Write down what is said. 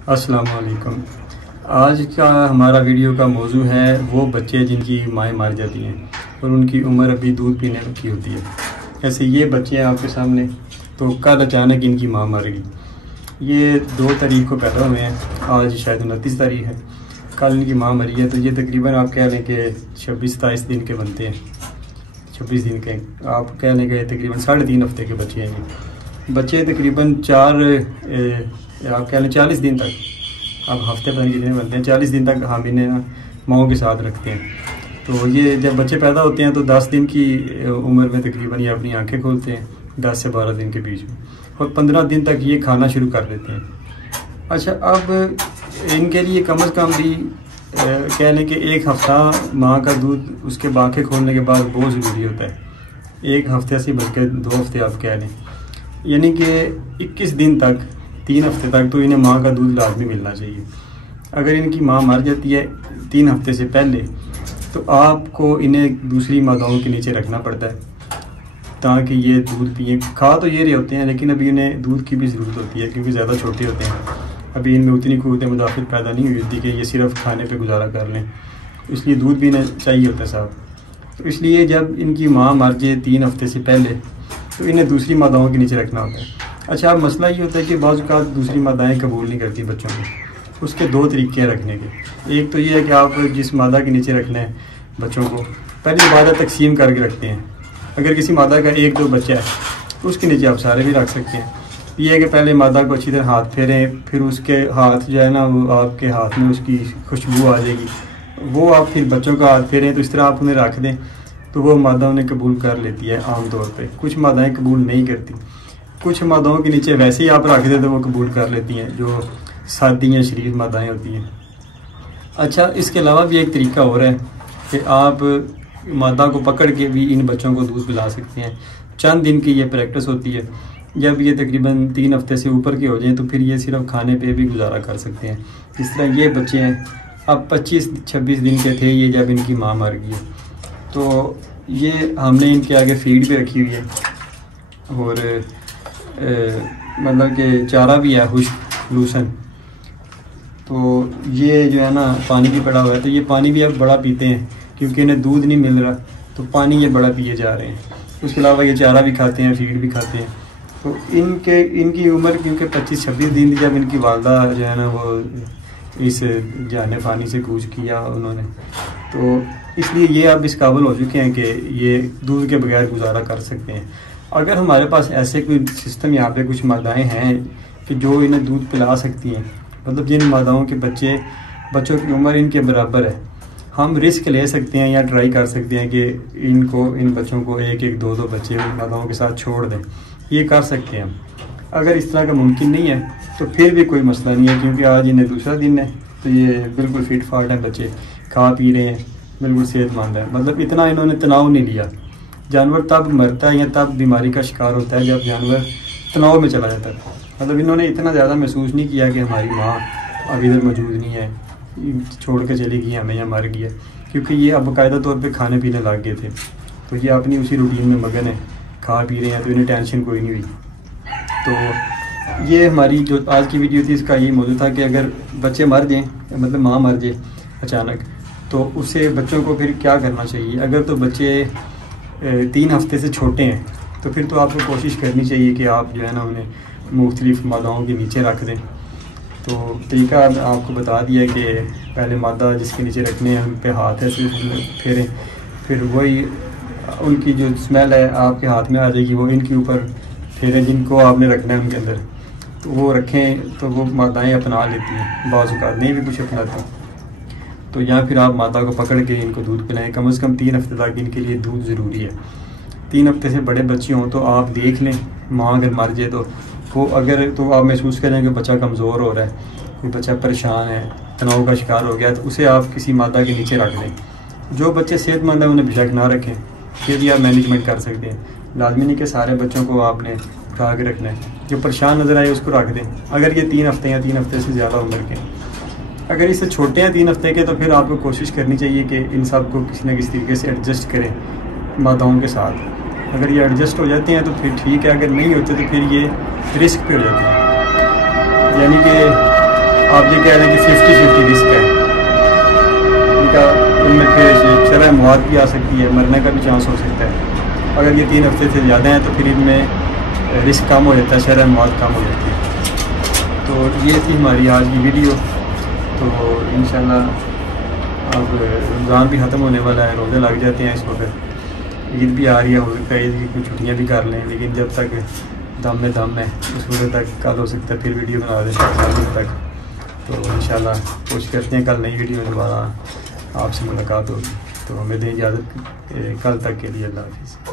अस्सलाम वालेकुम। आज का हमारा वीडियो का मौजू है वो बच्चे जिनकी माएँ मार जाती हैं और उनकी उम्र अभी दूध पीने की होती है। ऐसे ये बच्चे हैं आपके सामने, तो कल अचानक इनकी माँ मर गई। ये 2 तारीख को पैदा हुए हैं, आज शायद 29 तारीख है। कल इनकी माँ मरी है, तो ये तकरीबन आप कह लें कि 26-27 दिन के बनते हैं। 26 दिन के आप कह लें कि तकरीबन 3.5 हफ्ते के बच्चे हैं। ये बच्चे तकरीबन आप कह लें 40 दिन तक, अब हफ्ते पता नहीं कितने बनते हैं, 40 दिन तक हम इन्हें माओं के साथ रखते हैं। तो ये जब बच्चे पैदा होते हैं तो 10 दिन की उम्र में तकरीबन ये अपनी आंखें खोलते हैं, 10 से 12 दिन के बीच में, और 15 दिन तक ये खाना शुरू कर देते हैं। अच्छा, अब इनके लिए कम अज़ कम भी कह लें कि 1 हफ़्ता माँ का दूध उसके आँखें खोलने के बाद बहुत ज़रूरी होता है। 1 हफ़्ते से बल्कि 2 हफ़्ते आप कह लें, यानी कि 21 दिन तक, 3 हफ्ते तक तो इन्हें माँ का दूध लाजमी मिलना चाहिए। अगर इनकी माँ मर जाती है 3 हफ्ते से पहले, तो आपको इन्हें दूसरी माताओं के नीचे रखना पड़ता है ताकि ये दूध पिए। खा तो ये रहे होते हैं, लेकिन अभी इन्हें दूध की भी ज़रूरत होती है क्योंकि ज़्यादा छोटे होते हैं। अभी इनमें उतनी क़ुव्वत मुदाफ़ित पैदा नहीं हुई होती कि ये सिर्फ खाने पे गुजारा कर लें, इसलिए दूध भी इन्हें चाहिए होता है साहब। तो इसलिए जब इनकी माँ मर जाए 3 हफ्ते से पहले, तो इन्हें दूसरी माताओं के नीचे रखना होता है। अच्छा, अब मसला ये होता है कि बाज़ औक़ात दूसरी माताएँ कबूल नहीं करती बच्चों को। उसके 2 तरीके हैं रखने के। एक तो ये है कि आप जिस मादा के नीचे रखना है बच्चों को, पहली मादा तकसीम करके रखते हैं। अगर किसी मादा का 1-2 बच्चा है तो उसके नीचे आप सारे भी रख सकते हैं। ये है कि पहले मादा को अच्छी तरह हाथ फेरें, फिर उसके हाथ जो है ना, वो आपके हाथ में उसकी खुशबू आ जाएगी, वो आप फिर बच्चों का हाथ फेरें, तो इस तरह आप उन्हें रख दें तो वो मादा उन्हें कबूल कर लेती है आम तौर पे। कुछ मादाएँ कबूल नहीं करती, कुछ मादाओं के नीचे वैसे ही आप रख दें तो वो कबूल कर लेती हैं, जो सादी या शरीफ मादाएँ होती हैं। अच्छा, इसके अलावा भी एक तरीका और है कि आप मादा को पकड़ के भी इन बच्चों को दूध पिला सकते हैं। चंद दिन की ये प्रैक्टिस होती है। जब ये तकरीबन 3 हफ्ते से ऊपर के हो जाएं तो फिर ये सिर्फ खाने पे भी गुजारा कर सकते हैं। इस तरह ये बच्चे हैं, अब 25-26 दिन के थे ये जब इनकी माँ मर गई। तो ये हमने इनके आगे फीड पे रखी हुई है और मतलब कि चारा भी है खुश्क लूसन। तो ये जो है ना पानी भी पड़ा हुआ है, तो ये पानी भी अब बड़ा पीते हैं क्योंकि इन्हें दूध नहीं मिल रहा, तो पानी ये बड़ा पिए जा रहे हैं। उसके अलावा ये चारा भी खाते हैं, फीड भी खाते हैं। तो इनकी उम्र क्योंकि 25-26 दिन जब इनकी वालदा जो है ना वो इस जाने फानी से कूच किया उन्होंने, तो इसलिए ये अब इस काबिल हो चुके हैं कि ये दूध के बगैर गुजारा कर सकते हैं। अगर हमारे पास ऐसे कोई सिस्टम यहाँ पे कुछ मादाएँ हैं कि जो इन्हें दूध पिला सकती हैं, मतलब जिन मादाओं के बच्चों की उम्र इनके बराबर है, हम रिस्क ले सकते हैं या ट्राई कर सकते हैं कि इन बच्चों को 1-1, 2-2 बच्चे मादाओं के साथ छोड़ दें। ये कर सकते हैं हम। अगर इस तरह का मुमकिन नहीं है तो फिर भी कोई मसला नहीं है, क्योंकि आज इन्हें दूसरा दिन है, तो ये बिल्कुल फिट फाट हैं बच्चे, खा पी रहे हैं, बिल्कुल सेहतमंद है। मतलब इतना इन्होंने तनाव नहीं लिया। जानवर तब मरता है या तब बीमारी का शिकार होता है जब जानवर तनाव में चला जाता है। मतलब इन्होंने इतना ज़्यादा महसूस नहीं किया कि हमारी माँ अब इधर मौजूद नहीं है, छोड़ के चली गई हमें या मर गई है, क्योंकि ये अब बाकायदा तौर पे खाने पीने लग गए थे। तो ये अपनी उसी रूटीन में मगन है, खा पी रहे हैं, तो इन्हें टेंशन कोई नहीं हुई। तो ये हमारी जो आज की वीडियो थी, इसका यही मौजू था कि अगर बच्चे मर जाएँ, मतलब माँ मर जाए अचानक, तो उसे बच्चों को फिर क्या करना चाहिए। अगर तो बच्चे 3 हफ्ते से छोटे हैं तो फिर तो आपको कोशिश करनी चाहिए कि आप जो है ना उन्हें मुख्तलिफ मादाओं के नीचे रख दें। तो तरीका आपको बता दिया कि पहले मादा जिसके नीचे रखने हैं उन पे हाथ ऐसे फेरें, फिर वही उनकी जो स्मेल है आपके हाथ में आ जाएगी, वो इनके ऊपर फेरें जिनको आपने रखना है उनके अंदर, तो वो रखें तो वो मादाएँ अपना लेती हैं, बाज़ औक़ात नहीं भी कुछ अपनाती। तो या फिर आप माता को पकड़ के इनको दूध पिलाएं। कम से कम 3 हफ्ते तक इनके लिए दूध ज़रूरी है। 3 हफ्ते से बड़े बच्चे हों तो आप देख लें, माँ अगर मर जाए तो वो अगर तो आप महसूस करें कि बच्चा कमज़ोर हो रहा है, कोई बच्चा परेशान है, तनाव का शिकार हो गया, तो उसे आप किसी मादा के नीचे रख लें। जो बच्चे सेहतमंद हैं उन्हें बेशक ना रखें, फिर भी आप मैनेजमेंट कर सकते हैं। लाजमी नहीं कि सारे बच्चों को आपने उठा के रखना है। जो परेशान नज़र आए उसको रख दें, अगर ये 3 हफ्ते या 3 हफ्ते से ज़्यादा उम्र के। अगर इससे छोटे हैं 3 हफ्ते के, तो फिर आपको कोशिश करनी चाहिए कि इन सब को किसी न किसी तरीके से एडजस्ट करें मादाओं के साथ। अगर ये एडजस्ट हो जाते हैं तो फिर ठीक है, अगर नहीं होते तो फिर ये रिस्क पे हो जाते हैं। यानी कि आप ये कह रहे हैं कि 50-50 रिस्क है इनका, इनमें फिर शरह मौत भी आ सकती है, मरने का भी चांस हो सकता है। अगर ये 3 हफ्ते से ज़्यादा हैं तो फिर इनमें रिस्क कम हो जाता है, शरह मौत कम हो जाती है। तो ये थी हमारी आज की वीडियो। तो इंशाल्लाह अब रमज़ान भी ख़त्म होने वाला है, रोज़े लग जाते हैं इस वक्त, ईद भी आ रही है, हो सकता है ईद की कुछ छुट्टियाँ भी कर लें, लेकिन जब तक दम में दम है उस वक्त तक कल हो सकता है फिर वीडियो बना दें कल तक। तो इंशाल्लाह कोशिश करते हैं कल नई वीडियो में दोबारा आपसे मुलाकात होगी। तो हमें दें इजाज़त कल तक के लिए। अल्लाह हाफ़िज़।